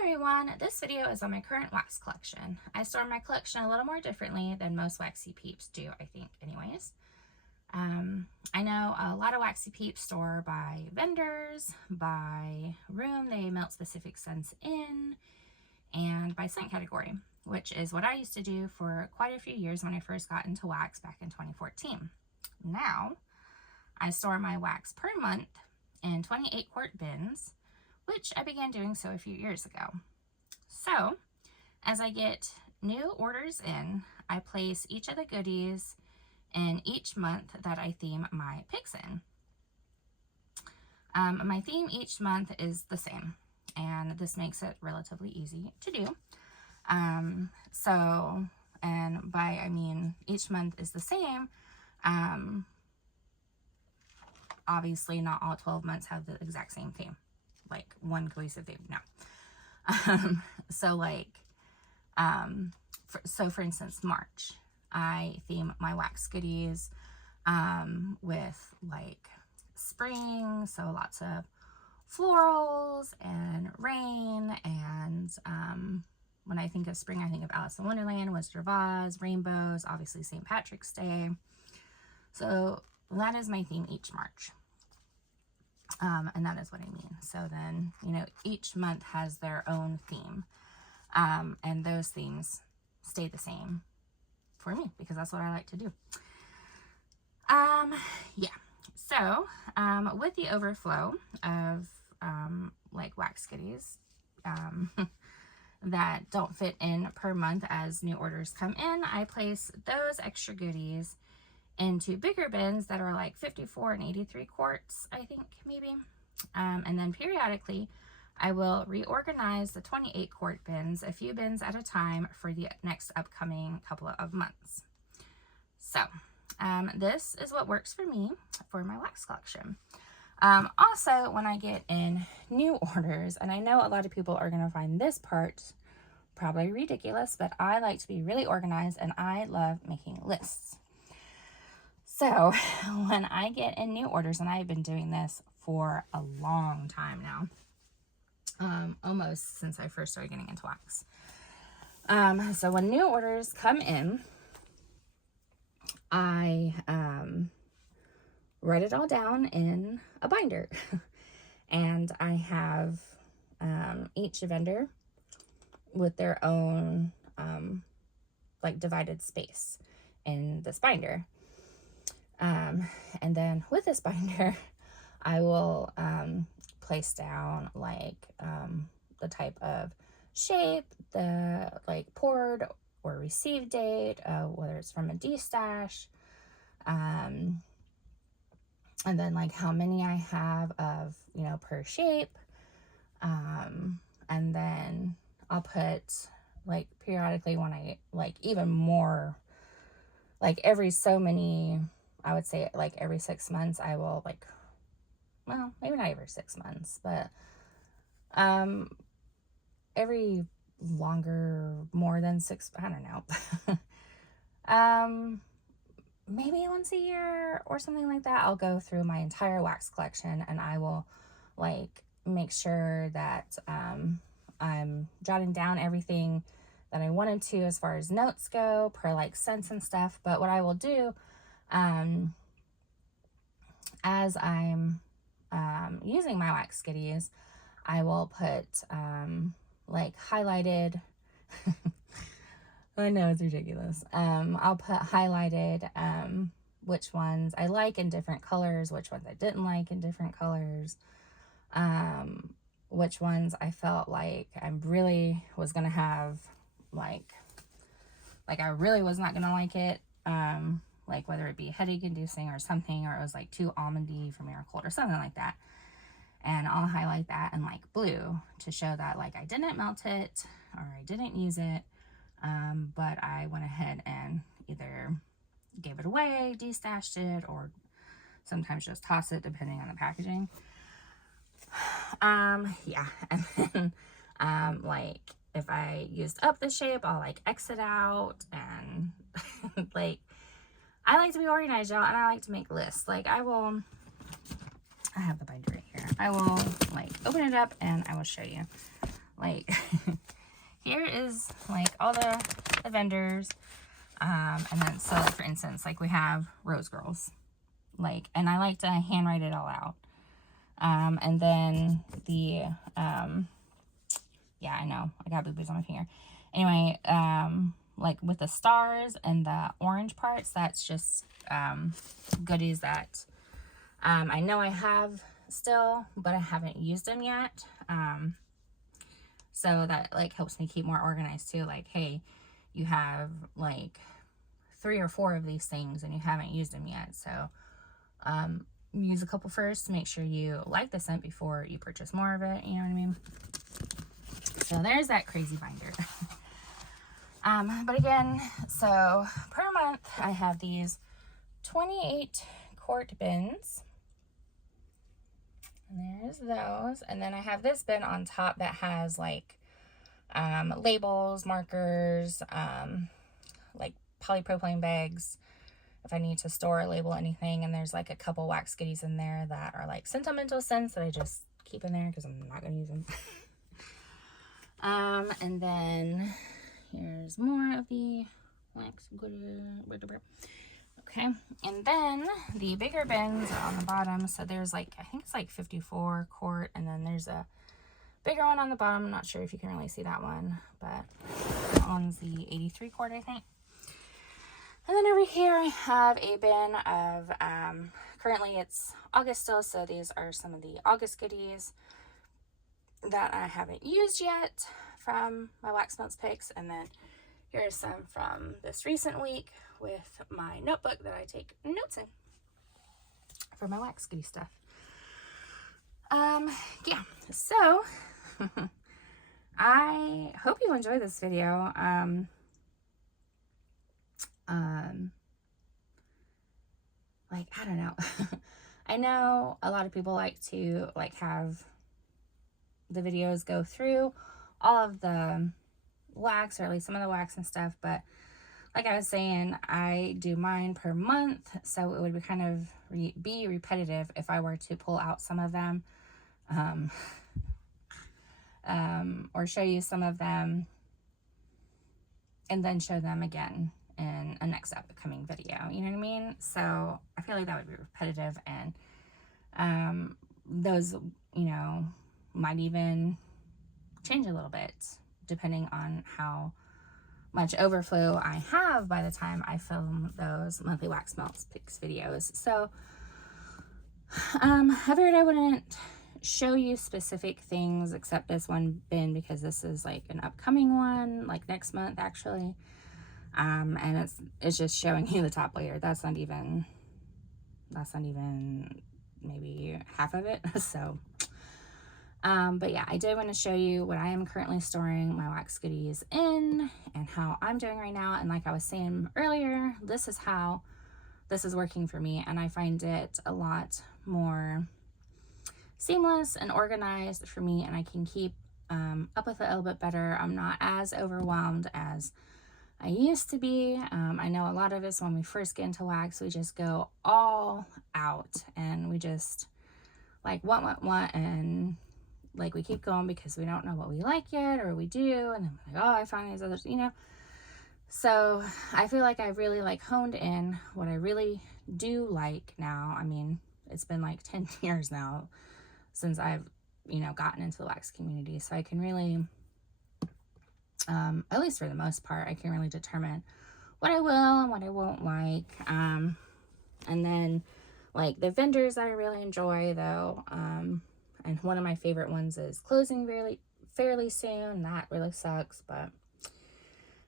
everyone, this video is on my current wax collection. I store my collection a little more differently than most waxy peeps do, I think, anyways. I know a lot of waxy peeps store by vendors, by room they melt specific scents in, and by scent category, which is what I used to do for quite a few years when I first got into wax back in 2014. Now, I store my wax per month in 28-quart bins, which I began doing so a few years ago. So, as I get new orders in, I place each of the goodies in each month that I theme my picks in. My theme each month is the same, and this makes it relatively easy to do. And by I mean each month is the same, obviously not all 12 months have the exact same theme, like one cohesive theme, no. For instance, March, I theme my wax goodies with like spring, so lots of florals and rain, and when I think of spring, I think of Alice in Wonderland, Wizard of Oz, rainbows, obviously St. Patrick's Day. So that is my theme each March. And that is what I mean. So then, you know, each month has their own theme. And those themes stay the same for me because that's what I like to do. Yeah. So, with the overflow of, like wax goodies, that don't fit in per month as new orders come in, I place those extra goodies into bigger bins that are like 54 and 83 quarts, I think, maybe. And then periodically, I will reorganize the 28-quart bins, a few bins at a time, for the next upcoming couple of months. So, this is what works for me for my wax collection. Also, when I get in new orders, and I know a lot of people are going to find this part probably ridiculous, but I like to be really organized, and I love making lists. So when I get in new orders, and I've been doing this for a long time now, almost since I first started getting into wax. So when new orders come in, I write it all down in a binder. And I have each vendor with their own like divided space in this binder. And then with this binder, I will place down like the type of shape, the like poured or received date, whether it's from a D-stash, and then like how many I have of, you know, per shape. And then I'll put like periodically when I like even more, like every so many, I would say like every 6 months, I will like, well, maybe not every 6 months, but every longer, more than 6, I don't know. Maybe once a year or something like that, I'll go through my entire wax collection, and I will like make sure that I'm jotting down everything that I wanted to as far as notes go per like scents and stuff. But what I will do, as I'm using my wax goodies, I will put like highlighted I know it's ridiculous. I'll put highlighted which ones I like in different colors, which ones I didn't like in different colors, which ones I felt like I really was gonna have like I really was not gonna like it, like whether it be headache inducing or something, or it was like too almondy for Miracle or something like that. And I'll highlight that in like blue to show that like I didn't melt it or I didn't use it, but I went ahead and either gave it away, de-stashed it, or sometimes just toss it depending on the packaging. Yeah, and then like if I used up the shape, I'll like exit out, and like I like to be organized, y'all, and I like to make lists. Like I have the binder right here. I will like open it up and I will show you. like, here is like all the vendors. And then, so like, for instance, like we have Rose Girls, like, and I like to handwrite it all out. And then the, yeah, I know, I got boo-boos on my finger. Anyway, like with the stars and the orange parts, that's just, goodies that, I know I have still, but I haven't used them yet. So that like helps me keep more organized too. Like, hey, you have like 3 or 4 of these things and you haven't used them yet. So, use a couple first to make sure you like the scent before you purchase more of it. You know what I mean? So there's that crazy binder. But again, so per month I have these 28 quart bins. And there's those. And then I have this bin on top that has like labels, markers, like polypropylene bags if I need to store or label anything. And there's like a couple wax goodies in there that are like sentimental scents that I just keep in there because I'm not going to use them. And then here's more of the wax goodies. Okay, and then the bigger bins are on the bottom. So there's like, I think it's like 54 quart, and then there's a bigger one on the bottom. I'm not sure if you can really see that one, but that one's the 83 quart, I think. And then over here I have a bin of, currently it's August still, so these are some of the August goodies that I haven't used yet from my Wax Melts picks. And then here's some from this recent week with my notebook that I take notes in for my wax goodie stuff. Yeah, so I hope you enjoy this video. Like, I don't know. I know a lot of people like to like have the videos go through all of the wax, or at least some of the wax and stuff, but like I was saying, I do mine per month, so it would be kind of be repetitive if I were to pull out some of them, or show you some of them and then show them again in a next upcoming video. You know what I mean? So I feel like that would be repetitive, and those, you know, might even change a little bit depending on how much overflow I have by the time I film those monthly Wax Melts picks videos. So I figured I wouldn't show you specific things except this one bin, because this is like an upcoming one, like next month actually. And it's just showing you the top layer. That's not even maybe half of it. So but yeah, I did want to show you what I am currently storing my wax goodies in and how I'm doing right now. And like I was saying earlier, this is how this is working for me, and I find it a lot more seamless and organized for me, and I can keep up with it a little bit better. I'm not as overwhelmed as I used to be. I know a lot of us, when we first get into wax, we just go all out and we just like want, and like we keep going because we don't know what we like yet, or we do, and then we're like, oh, I found these others, you know. So I feel like I've really like honed in what I really do like now. I mean, it's been like 10 years now since I've, you know, gotten into the wax community, so I can really at least for the most part, I can really determine what I will and what I won't like. And then like the vendors that I really enjoy though, and one of my favorite ones is closing fairly soon. That really sucks, but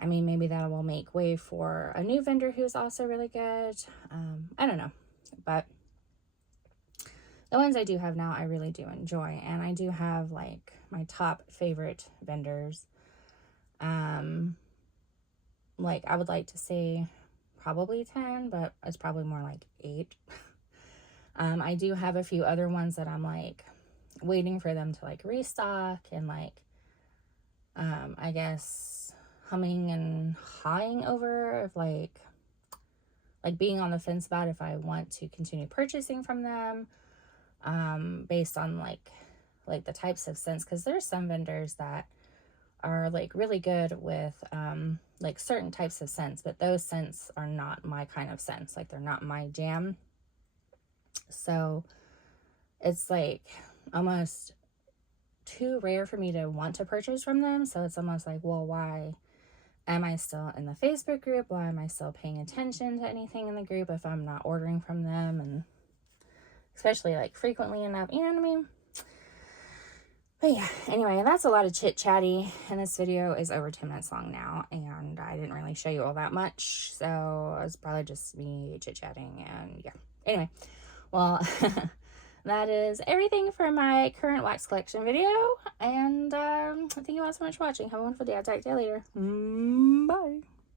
I mean, maybe that will make way for a new vendor who's also really good. I don't know, but the ones I do have now, I really do enjoy, and I do have like my top favorite vendors. Like I would like to say probably 10, but it's probably more like 8. I do have a few other ones that I'm like waiting for them to like restock, and like I guess humming and hawing over of like being on the fence about if I want to continue purchasing from them, based on like the types of scents, because there's some vendors that are like really good with like certain types of scents, but those scents are not my kind of scents. Like they're not my jam. So it's like almost too rare for me to want to purchase from them. So it's almost like, well, why am I still in the Facebook group? Why am I still paying attention to anything in the group if I'm not ordering from them? And especially like frequently enough, you know what I mean? But yeah, anyway, that's a lot of chit chatty, and this video is over 10 minutes long now, and I didn't really show you all that much, so it's probably just me chit chatting. And yeah, anyway, well, that is everything for my current wax collection video, and thank you all so much for watching. Have a wonderful day. I'll talk to you later. Bye.